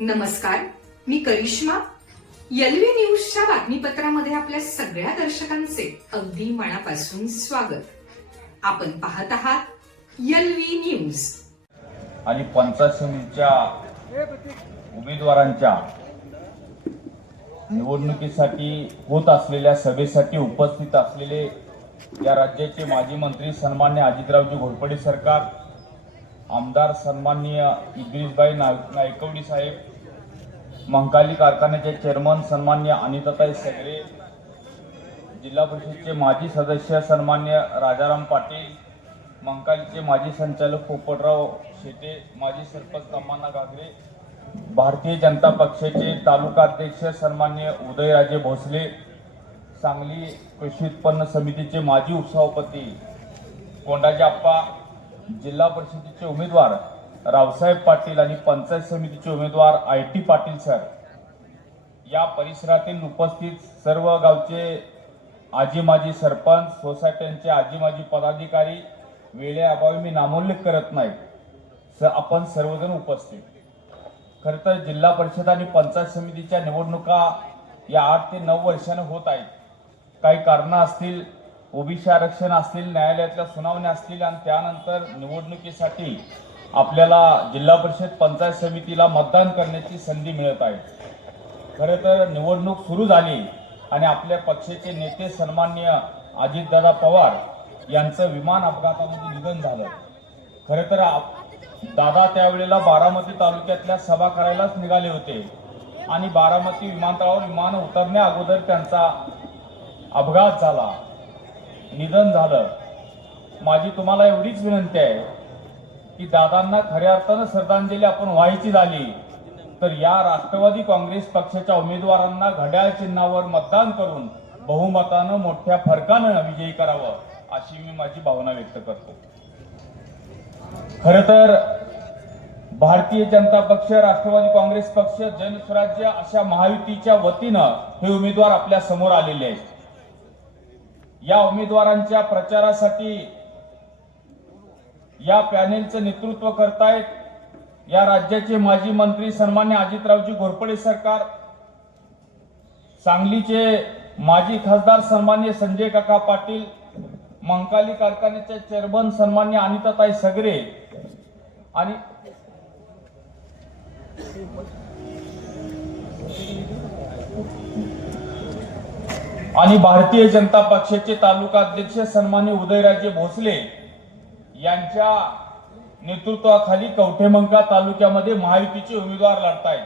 नमस्कार, मी करिश्मा. एलव्ही न्यूजच्या बातमीपत्रामध्ये आपल्या सगळ्या दर्शकांचे अगदी मनापासून स्वागत. आपण पाहत आहात एलव्ही न्यूज. आणि पंचायत समितीच्या उमेदवारांच्या निवडणुकीसाठी होत असलेल्या सभेसाठी उपस्थित असलेले या राज्याचे माजी मंत्री सन्मान्य अजितरावजी घोरपडे सरकार, आमदार सन्माननीय इद्रिसभाई नायकवडी साहेब, मंकाली कारखान्याचे चेअरमन सन्मान्य अनिताताई सगरे, जिल्हा परिषदेचे माजी सदस्य सन्मान्य राजाराम पाटील, मंकालीचे माजी संचालक पोपटराव शेटे, माजी सरपंच तम्माना घागरे, भारतीय जनता पक्षाचे तालुका अध्यक्ष सन्मान्य उदयराजे भोसले, सांगली कृषी उत्पन्न समितीचे माजी उपसभापती कोंडाजी आप्पा, जिल्हा परिषदेचे उमेदवार रावसाहेब पाटील आणि पंचायत समितीचे उमेदवार IT पाटील सर, या परिसरातील उपस्थित सर्व गावचे आजी माजी सरपंच, सोसायट्यांचे आजी माजी पदाधिकारी, वेळेअभावी मी नामोल्लेख करत नाही, आपण सर्वजण उपस्थित. खरं तर जिल्हा परिषद आणि पंचायत समितीच्या निवडणुका या 8 ते 9 वर्षांनी होत आहेत. काही कारणं असतील, ओबीसी आरक्षण असतील, न्यायालयातल्या सुनावण्या असतील आणि त्यानंतर निवडणुकीसाठी आपल्याला जिल्हा परिषद पंचायत समितीला मतदान करण्याची संधी मिळत आहे. खरं तर निवडणूक सुरू झाली आणि आपल्या पक्षाचे नेते सन्माननीय अजितदादा पवार यांचं विमान अपघातामध्ये निधन झालं. खरं तर दादा त्यावेळेला बारामती तालुक्यातल्या सभा करायलाच निघाले होते आणि बारामती विमानतळावर विमान उतरण्या अगोदर त्यांचा अपघात झाला, निधन झालं. माझी तुम्हाला एवढीच विनंती आहे की दादांना खऱ्या अर्थानं श्रद्धांजली आपण व्हायची झाली तर या राष्ट्रवादी काँग्रेस पक्षाच्या उमेदवारांना घड्याळ चिन्हावर मतदान करून बहुमतानं मोठ्या फरकानं विजयी करावं अशी मी माझी भावना व्यक्त करतो. खरं तर भारतीय जनता पक्ष, राष्ट्रवादी काँग्रेस पक्ष, जनस्वराज्य अशा महायुतीच्या वतीनं हे उमेदवार आपल्या समोर आलेले आहेत. या उमेदवारांच्या प्रचारासाठी या पॅनेलचं नेतृत्व करतायत या राज्याचे माजी मंत्री सन्मान्य अजितरावजी घोरपडे सरकार, सांगलीचे माजी खासदार सन्मान्य संजय काका पाटील, मंकाली कारखान्याचे चेअरमन सन्मान्य अनिताताई सगरे आणि भारतीय जनता पक्षाचे तालुका अध्यक्ष सन्मान्य उदयराजे भोसले यांच्या नेतृत्वाखाली कवठेमंका तालुक्यामध्ये महायुतीचे उमेदवार लढतायत.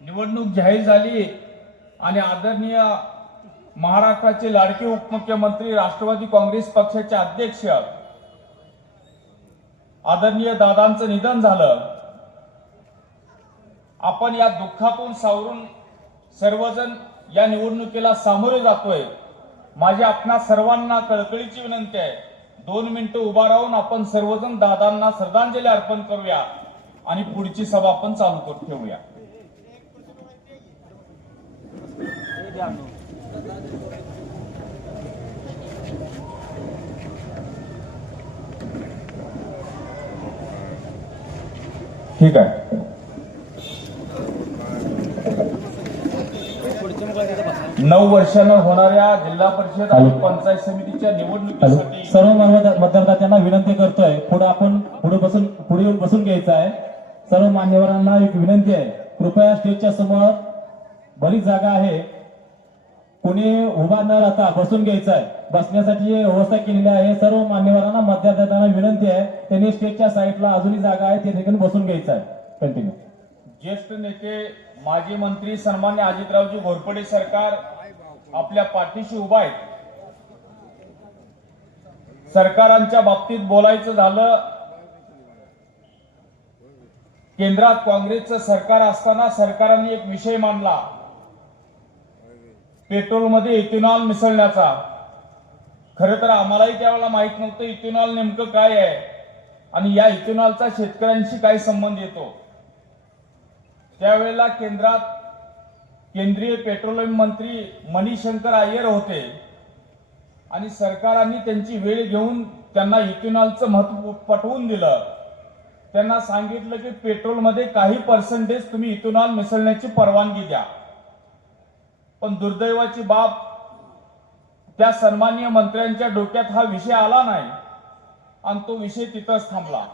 निवडणूक जाहीर झाली आणि आदरणीय महाराष्ट्राचे लाडके उपमुख्यमंत्री, राष्ट्रवादी काँग्रेस पक्षाचे अध्यक्ष आदरणीय दादांचं निधन झालं. आपण या दुःखातून सावरून सर्वजण या निवडणुकीला सामोरे जातोय. माझी आपणा सर्वांना कळकळीची विनंती आहे, 2 मिनिटं उभा राहून आपण सर्वजण दादांना श्रद्धांजली अर्पण करूया आणि पुढची सभा आपण चालू करून ठेवूया. ठीक आहे. नऊ वर्षानं होणाऱ्या जिल्हा परिषद आणि पंचायत समितीच्या निवडणुकीसाठी सर्व मतदारांना विनंती करतोय, पुढे येऊन बसून घ्यायचं आहे. सर्व मान्यवरांना एक विनंती आहे, कृपया स्टेजच्या समोर बरीच जागा आहे, कोणी उभा न राहता बसून घ्यायचं आहे. बसण्यासाठी व्यवस्था केलेली आहे. सर्व मान्यवरांना मतदारांना विनंती आहे, त्यांनी स्टेजच्या साईडला अजूनही जागा आहे, त्या ठिकाणी बसून घ्यायचं आहे. कंटिन्यू. ज्येष्ठ नेते माजी मंत्री सन्मान्य अजितरावजी घोरपडे सरकार आपल्या पाठीशी उभा आहेत. सरकारांच्या बाबतीत बोलायचं झालं, केंद्रात काँग्रेसचं सरकार असताना सरकारने एक विषय मांडला, पेट्रोलमध्ये इथेनॉल मिसळण्याचा. खरं तर आम्हालाही त्यावेळेला माहित नव्हतं इथेनॉल नेमकं काय आहे आणि या इथेनॉलचा शेतकऱ्यांशी काय संबंध येतो. त्यावेळेला केंद्रीय पेट्रोलियम मंत्री मणिशंकर अय्यर होते आणि सरकारांनी त्यांची वेळ घेऊन त्यांना इथेनॉलचं महत्व पटवून दिलं. त्यांना सांगितलं की पेट्रोलमध्ये काही पर्सेंटेज तुम्ही इथेनॉल मिसळण्याची परवानगी द्या. पण दुर्दैवाची बाब, त्या सन्माननीय मंत्र्यांच्या डोक्यात हा विषय आला नाही आणि तो विषय तिथंच थांबला.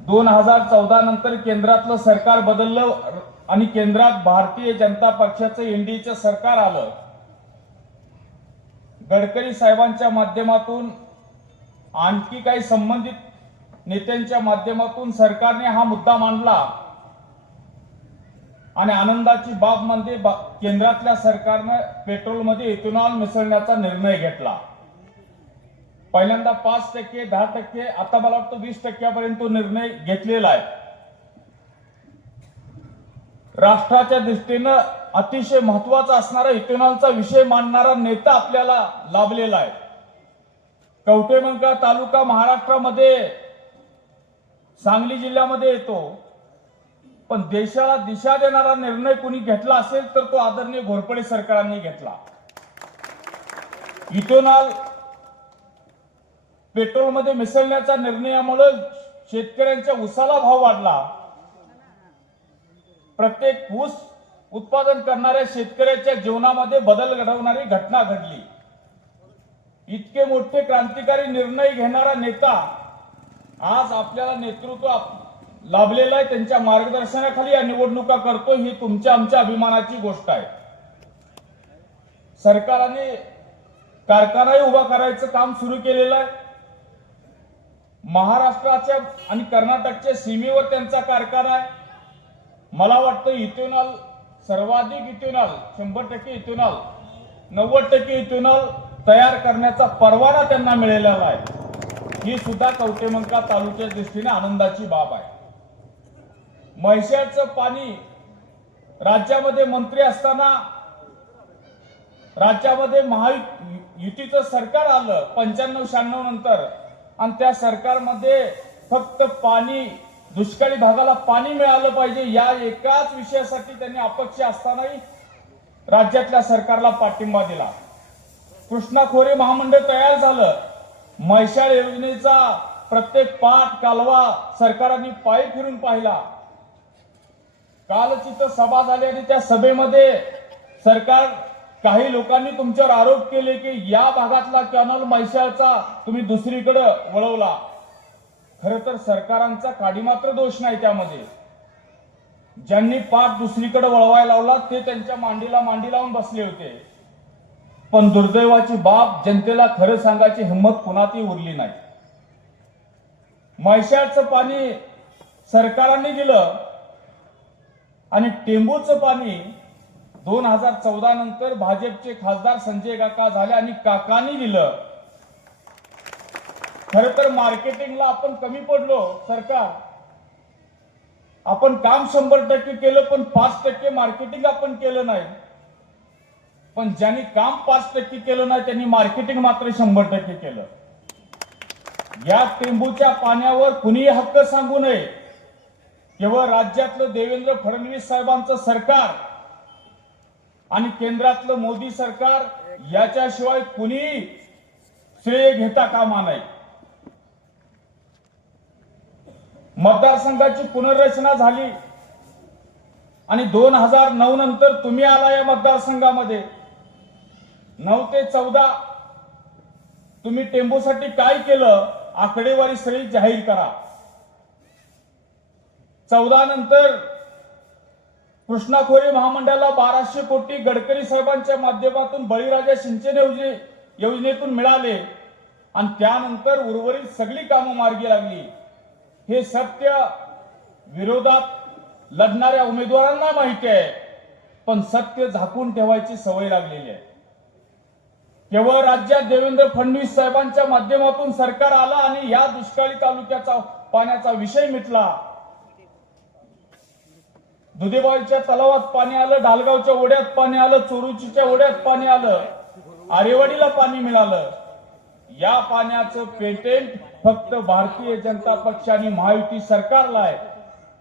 2014 नंतर केंद्रातलं सरकार बदललं आणि केंद्रात भारतीय जनता पक्षाचं एनडीएचं सरकार आलं. गडकरी साहेबांच्या माध्यमातून आणखी काही संबंधित नेत्यांच्या माध्यमातून सरकारने हा मुद्दा मांडला आणि आनंदाची बाब म्हणजे केंद्रातल्या सरकारनं पेट्रोलमध्ये इथेनॉल मिसळण्याचा निर्णय घेतला. पहिल्यांदा 5%, 10%, आता मला वाटतं 20% तो निर्णय घेतलेला आहे. राष्ट्राच्या दृष्टीनं अतिशय महत्वाचा असणारा इथेनॉलचा विषय मांडणारा नेता आपल्याला लाभलेला आहे. कवठेमंकाळ तालुका महाराष्ट्रामध्ये सांगली जिल्ह्यामध्ये येतो, पण देशाला दिशा देणारा निर्णय कुणी घेतला असेल तर तो आदरणीय घोरपडे सरकारांनी घेतला. इथेनॉल पेट्रोलमध्ये मिसळण्याच्या निर्णयामुळे शेतकऱ्यांच्या ऊसाला भाव वाढला. प्रत्येक ऊस उत्पादन करणाऱ्या शेतकऱ्याच्या जीवनामध्ये बदल घडवणारी घटना घडली. इतके मोठे क्रांतिकारी निर्णय घेणारा नेता आज आपल्याला नेतृत्व लाभलेलं आहे. त्यांच्या मार्गदर्शनाखाली या निवडणुका करतो, ही तुमच्या आमच्या अभिमानाची गोष्ट आहे. सरकारने कारखानाही उभा करायचं काम सुरू केलेलं आहे. महाराष्ट्राच्या आणि कर्नाटकच्या सीमेवर त्यांचा कारखाना आहे. मला वाटतं इथेनॉल सर्वाधिक इथेनॉल 100% इथेनॉल 90% इथेनॉल तयार करण्याचा परवाना त्यांना मिळालेला आहे. ही सुद्धा कवठेमंकाळ तालुक्याच्या दृष्टीने आनंदाची बाब आहे. म्हैसाळचं पाणी राज्यामध्ये मंत्री असताना राज्यामध्ये महायुतीचं सरकार आलं 95-96 नंतर आणि त्या सरकारमध्ये फक्त पाणी, दुष्काळी भागाला पाणी मिळालं पाहिजे या एकाच विषयासाठी त्यांनी अपक्ष असतानाही राज्यातल्या सरकारला पाठिंबा दिला. कृष्णा खोरे महामंडळ तयार झालं. म्हैसाळ योजनेचा प्रत्येक पाट कालवा सरकारांनी पायी फिरून पाहिला. कालच इथं सभा झाली आणि त्या सभेमध्ये सरकार काही लोकांनी तुमच्यावर आरोप केले की या भागातला कॅनॉल म्हैसाळचा तुम्ही दुसरीकडे वळवला. खरं तर सरकारांचा काडीमात्र दोष नाही त्यामध्ये. ज्यांनी पाठ दुसरीकडे वळवायला लावला ते त्यांच्या मांडीला मांडी लावून बसले होते. पण दुर्दैवाची बाब, जनतेला खरं सांगायची हिंमत कुणातही उरली नाही. म्हैसाळचं पाणी सरकारांनी दिलं आणि टेंबूचं पाणी 2014 नंतर भाजपचे खासदार संजय काका झाले आणि काकांनी दिलं. खरं तर मार्केटिंगला आपण कमी पडलो. सरकार आपण काम 100% केलं पण 5% मार्केटिंग आपण केलं नाही. पण ज्यांनी काम 5% केलं नाही त्यांनी मार्केटिंग मात्र 100% केलं. या टेंबूच्या पाण्यावर कुणीही हक्क सांगू नये. केवळ राज्यातलं देवेंद्र फडणवीस साहेबांचं सरकार आणि केंद्रातलं मोदी सरकार याच्याशिवाय कुणीही श्रेय घेता कामा नये. मतदारसंघाची पुनर्रचना झाली आणि 2009 नंतर तुम्ही आला या मतदारसंघामध्ये. 9 ते 14 तुम्ही टेंबूसाठी काय केलं आकडेवारी सगळी जाहीर करा. 14 नंतर कृष्णा खोरे महामंडळाला 1200 कोटी गडकरी साहेबांच्या माध्यमातून बळीराजा सिंचन योजनेतून मिळाले आणि त्यानंतर उर्वरित सगळी कामं मार्गी लागली. हे सत्य विरोधात लढणाऱ्या उमेदवारांना माहिती आहे, पण सत्य झाकून ठेवायची सवय लागलेली आहे. केवळ राज्यात देवेंद्र फडणवीस साहेबांच्या माध्यमातून सरकार आला आणि या दुष्काळी तालुक्याचा पाण्याचा विषय मिटला. दुधेबाईच्या तलावात पाणी आलं, ढालगावच्या ओढ्यात पाणी आलं, चोरुचीच्या ओढ्यात पाणी आलं, आरेवाडीला पाणी मिळालं. या पाण्याचं पेटेंट फक्त भारतीय जनता पक्ष आणि महायुती सरकारला आहे.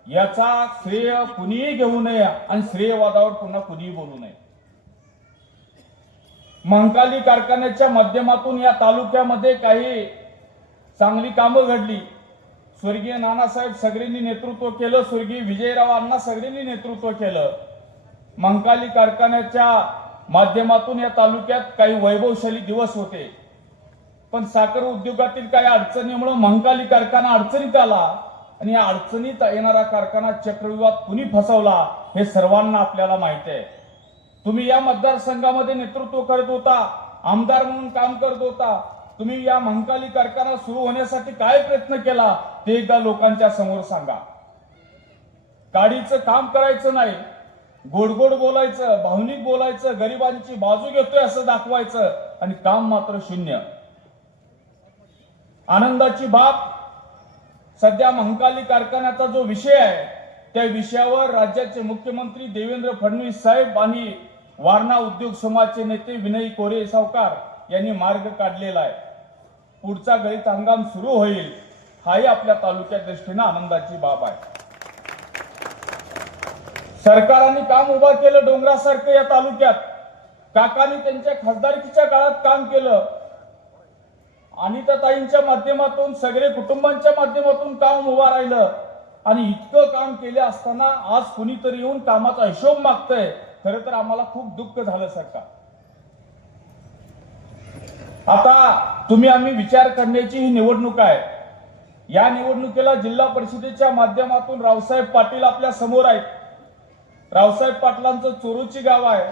याचा श्रेय कुणीही घेऊ नये आणि श्रेयवादावर पुन्हा कुणीही बोलू नये. महंकाली कारखान्याच्या माध्यमातून या तालुक्यामध्ये काही चांगली कामं घडली. स्वर्गीय नानासाहेब सगळ्यांनी नेतृत्व केलं, स्वर्गीय विजयराव अण्णा सगळ्यांनी नेतृत्व केलं. महंकाली कारखान्याच्या माध्यमातून या तालुक्यात काही वैभवशाली दिवस होते, पण साखर उद्योगातील काही अडचणीमुळे महंकाली कारखाना अडचणीत आला आणि या अडचणीत येणारा कारखाना चक्रव्यूहात कुणी फसवला हे सर्वांना आपल्याला माहिती आहे. तुम्ही या मतदारसंघामध्ये नेतृत्व करत होता, आमदार म्हणून काम करत होता. तुम्ही या महंकाली कारखाना सुरू होण्यासाठी काय प्रयत्न केला ते एकदा लोकांच्या समोर सांगा. काडीचं काम करायचं नाही, गोड गोड बोलायचं, भावनिक बोलायचं, गरिबांची बाजू घेतोय असं दाखवायचं आणि काम मात्र शून्य. आनंदाची बाब सध्या महंकाली कारखान्याचा जो विषय आहे त्या विषयावर राज्याचे मुख्यमंत्री देवेंद्र फडणवीस साहेब आणि वारणा उद्योग समाजचे नेते विनय कोरे सावकार यांनी मार्ग काढलेला आहे. पुढचा गळीत हंगाम सुरू होईल हाही आपल्या तालुक्या दृष्टीने आनंदाची बाब आहे. सरकारने काम उभा केलं डोंगरासारखं या तालुक्यात. काकांनी त्यांच्या खासदारकीच्या काळात काम केलं. अनिताताईंच्या माध्यमातून सगळे कुटुंबांच्या माध्यमातून काम उभा राहिलं आणि इतकं काम केले असताना आज कुणीतरी येऊन कामाचा हिशोब मागतंय. खरं तर आम्हाला खूप दुःख झालं सरकार. आता तुम्ही आम्ही विचार करण्याची ही निवडणूक आहे. या निवडणुकीला जिल्हा परिषदेच्या माध्यमातून रावसाहेब पाटील आपल्या समोर आहेत. रावसाहेब पाटलांचं चोरूची गाव आहे.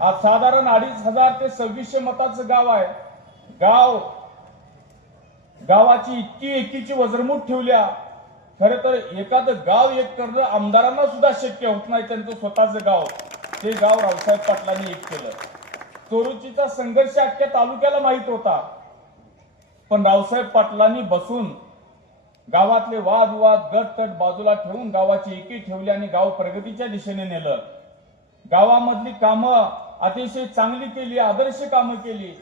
आज साधारण 2500 ते 2600 मताचं गाव आहे. गावाची इतकी एकीची वजरमूठ ठेवल्या. खरं तर एखादं गाव एक करणं आमदारांना सुद्धा शक्य होत नाही. त्यांचं स्वतःचं गाव, ते गाव रावसाहेब पाटलांनी एक केलं. चोरूचीचा संघर्ष अख्ख्या तालुक्याला माहित होता, पण रावसाहेब पाटलांनी बसून गावातले वादविवाद गटतट बाजूला ठेवून गावाची एकी ठेवली आणि गाव प्रगतीच्या दिशेने नेलं. गावामधली कामं अतिशय चांगली केली, आदर्श कामं केली.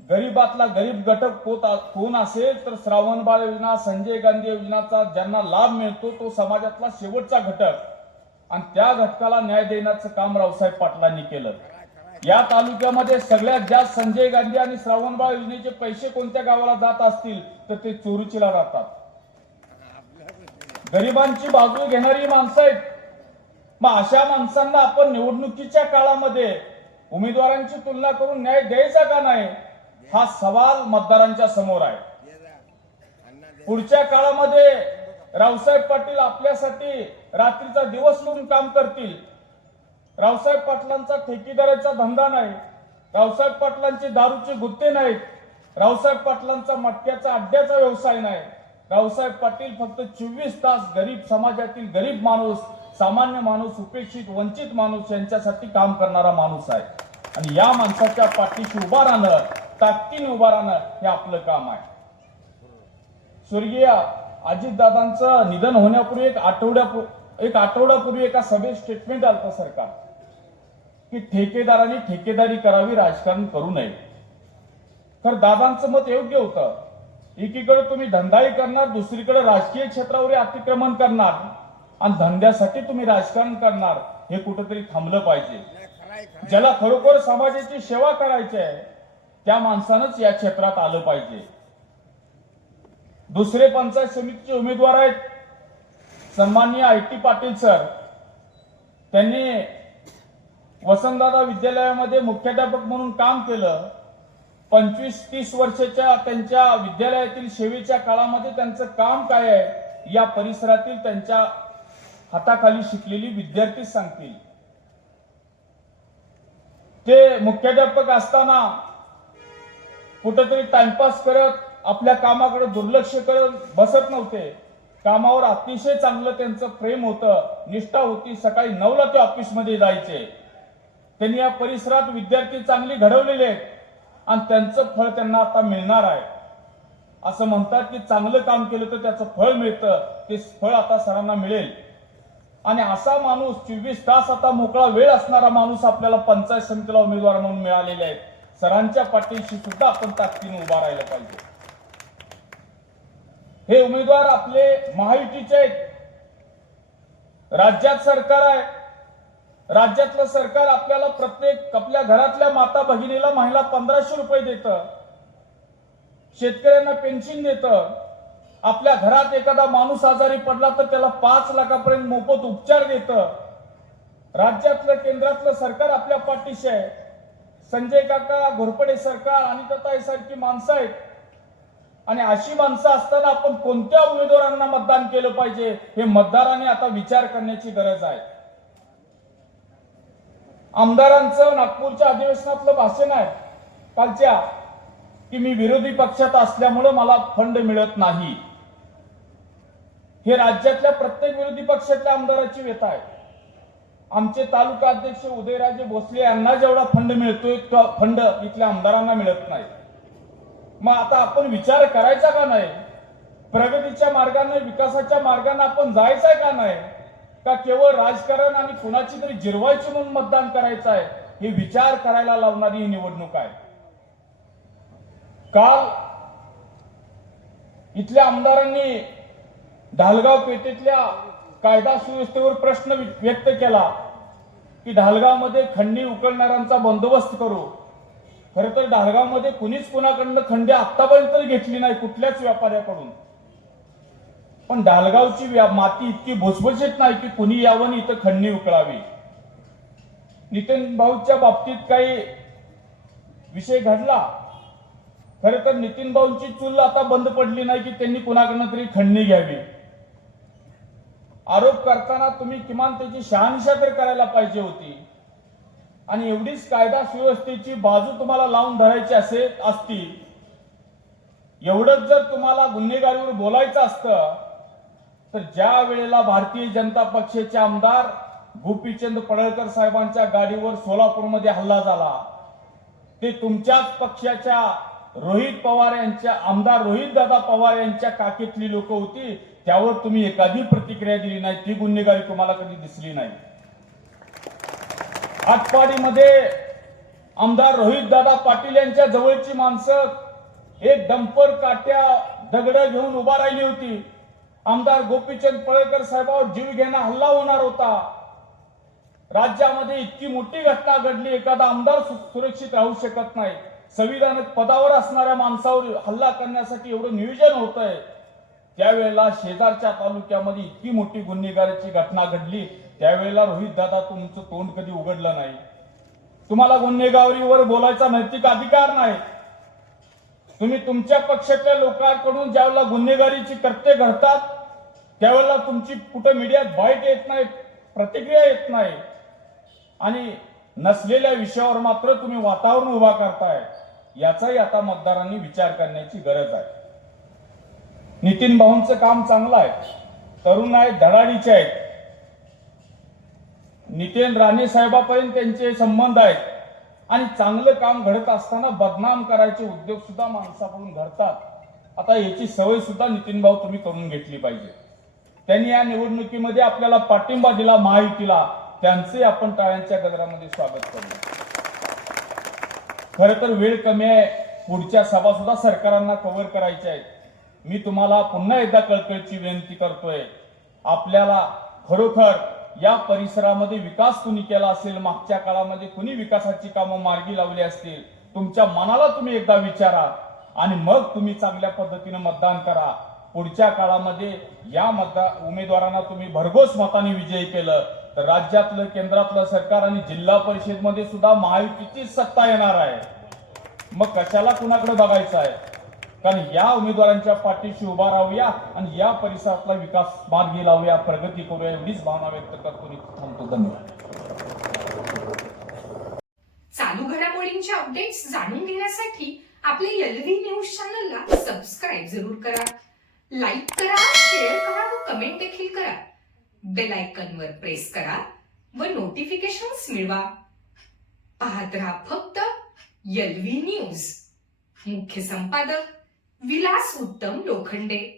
गरीबातला गरीब घटक कोण असेल तर श्रावणबाळ योजना, संजय गांधी योजनाचा ज्यांना लाभ मिळतो तो समाजातला शेवटचा घटक आणि त्या घटकाला न्याय देण्याचं काम रावसाहेब पाटलांनी केलं. या तालुक्यामध्ये सगळ्यात जास्त संजय गांधी आणि श्रावणबाळ योजनेचे पैसे कोणत्या गावाला जात असतील तर ते चोरूचीला जातात. गरिबांची बाजू घेणारी माणसं आहेत. मग अशा माणसांना आपण निवडणुकीच्या काळामध्ये उमेदवारांची तुलना करून न्याय द्यायचा का नाही हा सवाल मतदारांच्या समोर आहे. पुढच्या काळामध्ये रावसाहेब पाटील आपल्यासाठी रात्रीचा दिवस करून काम करतील. रावसाहेब पाटलांचा ठेकेदाराचा धंदा नाही, रावसाहेब पाटलांचे दारूचे गुत्ते नाहीत, रावसाहेब पाटलांचा मटक्याचा अड्ड्याचा व्यवसाय नाही. रावसाहेब पाटील फक्त 24 तास गरीब समाजातील गरीब माणूस, सामान्य माणूस, उपेक्षित वंचित माणूस यांच्यासाठी काम करणारा माणूस आहे आणि या माणसाच्या पाठीशी उभा राहणं, ताकदीने उभा राहणं हे आपलं काम आहे. स्वर्गीय अजितदादांचं निधन होण्यापूर्वी एक आठवड्यापूर्वी एका सभेत स्टेटमेंट आलं सरकार की ठेकेदारांनी ठेकेदारी करावी, राजकारण करू नये. तर दादांचं मत योग्य होतं. एकीकडे तुम्ही धंदाही करणार, दुसरीकडे राजकीय क्षेत्रावर अतिक्रमण करणार आणि धंद्यासाठी तुम्ही राजकारण करणार, हे कुठेतरी थांबलं पाहिजे. ज्याला खरोखर समाजाची सेवा करायची आहे त्या माणसानंच या क्षेत्रात आलं पाहिजे. दुसरे पंचायत समितीचे उमेदवार आहेत सन्माननीय आयटी पाटील सर. त्यांनी वसंतदादा विद्यालयामध्ये मुख्याध्यापक म्हणून काम केलं. 25-30 वर्षाच्या त्यांच्या विद्यालयातील सेवेच्या काळामध्ये त्यांचं काम काय आहे या परिसरातील त्यांच्या हाताखाली शिकलेली विद्यार्थी सांगतील. ते मुख्याध्यापक असताना कुठेतरी टाइमपास करत आपल्या कामाकडे दुर्लक्ष करत बसत नव्हते. कामावर अतिशय चांगलं त्यांचं प्रेम होतं, निष्ठा होती. सकाळी 9ला ते ऑफिसमध्ये जायचे. त्यांनी या परिसरात विद्यार्थी चांगली घडवलेले आहेत आणि त्यांचं फळ त्यांना आता मिळणार आहे. असं म्हणतात की चांगलं काम केलं तर त्याचं फळ मिळतं, ते फळ आता सरांना मिळेल. आणि असा माणूस 24 तास आता मोकळा वेळ असणारा माणूस आपल्याला पंचायत समितीला उमेदवार म्हणून मिळालेले आहेत. सरांच्या पाठीशी सुद्धा आपण ताकदीने उभा राहिलं पाहिजे. हे उमेदवार आपले महायुतीचे आहेत. राज्यात सरकार आहे. राज्यातलं सरकार आपल्याला प्रत्येक आपल्या घरातल्या माता भगिनीला महिला 1500 रुपये देतं. शेतकऱ्यांना पेन्शन देतं. आपल्या घरात एखादा माणूस आजारी पडला तर त्याला 5 लाखापर्यंत मोफत उपचार देतं. राज्यातलं केंद्रातलं सरकार आपल्या पाठीशी आहे. संजय काका घोरपडे सरकार आणि अनिताताई सारखी माणसं आहेत. आणि अशी माणसं असताना आपण कोणत्या उमेदवारांना मतदान केलं पाहिजे हे मतदारांनी आता विचार करण्याची गरज आहे. आमदारांचं नागपूरच्या अधिवेशनातलं भाषण आहे कालच्या की मी विरोधी पक्षात असल्यामुळे मला फंड मिळत नाही. हे राज्यातल्या प्रत्येक विरोधी पक्षातल्या आमदाराची व्यथा आहे. आमचे तालुका अध्यक्ष उदयराजे भोसले यांना जेवढा फंड मिळतोय तो फंड इथल्या आमदारांना मिळत नाही. मग आता आपण विचार करायचा का नाही? प्रगतीच्या मार्गाने विकासाच्या मार्गाने आपण जायचंय का नाही? का केवळ राजकारण आणि कुणाची तरी जिरवायची म्हणून मतदान करायचं आहे? हे विचार करायला लावणारी ही निवडणूक आहे. काल इथल्या आमदारांनी ढालगाव पेठेतल्या कायदा सुव्यवस्थेवर प्रश्न व्यक्त केला की ढालगावमध्ये खंडी उकळणाऱ्यांचा बंदोबस्त करू. खरं तर ढालगावमध्ये कुणीच कुणाकडनं खंडी आतापर्यंत घेतली नाही कुठल्याच व्यापाऱ्याकडून. पण ढालगावची माती इतकी भुसभुशीत नाही की कुणी यावं इथं खंडी उकळावी. नितीन भाऊच्या बाबतीत काही विषय घडला. खरं तर नितीन भाऊंची चूल आता बंद पडली नाही की त्यांनी कुणाकडनं तरी खंडणी घ्यावी. आरोप करताना तुम्ही किमान त्याची शहानिशा तर करायला पाहिजे होती. आणि एवढीच कायदा सुव्यवस्थेची बाजू तुम्हाला लावून धरायची असती, एवढंच जर तुम्हाला गुन्हेगारीवर बोलायचं असतं तर ज्या वेळेला भारतीय जनता पक्षाचे आमदार गोपीचंद पडळकर साहेबांच्या गाडीवर सोलापूरमध्ये हल्ला झाला, ते तुमच्याच पक्षाच्या रोहित पवार यांच्या आमदार रोहित दादा पवार यांच्या काकेतली लोक होती. त्यावर तुम्ही एखादी प्रतिक्रिया दिली नाही. ती गुन्हेगारी तुम्हाला कधी दिसली नाही. आटपाडीमध्ये आमदार रोहित दादा पाटील यांच्या जवळची माणसं एक डंपर काट्या दगड घेऊन उभा राहिली होती. आमदार गोपीचंद पडळकर साहेबांवर जीव घेणा हल्ला होणार होता. राज्यामध्ये इतकी मोठी घटना घडली, एखादा आमदार सुरक्षित राहू शकत नाही. संविधानिक पदावर असणाऱ्या माणसावर हल्ला करण्यासाठी एवढं नियोजन होतंय. त्यावेळेला शेजारच्या तालुक्यामध्ये इतकी मोठी गुन्हेगारीची घटना घडली. त्यावेळेला रोहित दादा तुमचं तोंड कधी उघडलं नाही. तुम्हाला गुन्हेगारीवर बोलायचा नैतिक अधिकार नाही. तुम्ही तुमच्या पक्षातल्या लोकांकडून ज्यावेळेला गुन्हेगारीची कृत्य घडतात त्यावेळेला तुमची कुठं मीडियात बाईट येत नाही, प्रतिक्रिया येत नाही. आणि नसलेल्या विषयावर मात्र तुम्ही वातावरण उभा करताय. याचाही आता मतदारांनी विचार करण्याची गरज आहे. नितीन भाऊंचं काम चांगलं आहे. तरुण आहेत, धडाडीचे आहेत. नितीन राणे साहेबांपर्यंत त्यांचे संबंध आहेत. आणि चांगलं काम घडत असताना बदनाम करायचे उद्योग सुद्धा माणसाकडून घडतात. आता याची सवय सुद्धा नितीन भाऊ तुम्ही करून घेतली पाहिजे. त्यांनी या निवडणुकीमध्ये आपल्याला पाठिंबा दिला महायुतीला, त्यांचे आपण टाळ्यांच्या गजरामध्ये स्वागत करू. खरं तर वेळ कमी आहे. पुढच्या सभा सुद्धा सरकारांना कव्हर करायच्या आहेत. मी तुम्हाला पुन्हा एकदा कळकळीची विनंती करतोय, आपल्याला खरोखर या परिसरामध्ये विकास कुणी केला असेल, मागच्या काळामध्ये कुणी विकासाची कामं मार्गी लावली असतील, तुमच्या मनाला तुम्ही एकदा विचारा आणि मग तुम्ही चांगल्या पद्धतीने मतदान करा. पुढच्या काळामध्ये या उमेदवारांना तुम्ही भरघोस मताने विजयी केलं तर राज्यातलं केंद्रातलं सरकार आणि जिल्हा परिषदमध्ये सुद्धा महायुतीचीच सत्ता येणार आहे. मग कशाला कुणाकडे बघायचं आहे? कारण या उमेदवारांच्या पाठीशी उभा राहूया आणि या परिसरातला विकास मार्गी लावूया, प्रगती करूया, एवढीच भावना व्यक्त करतो. थांबतो. धन्यवाद. चालू घडामोडींचे अपडेट्स जाणून घेण्यासाठी आपल्या एलव्ही न्यूज चॅनलला सबस्क्राईब जरूर करा, लाईक करा, शेअर करा व कमेंट देखील करा. बेल आयकॉनवर प्रेस करा व नोटिफिकेशन्स मिळवा. पाहत रहा फक्त एलव्ही न्यूज. मुख्य संपादक विलास उत्तम लोखंडे.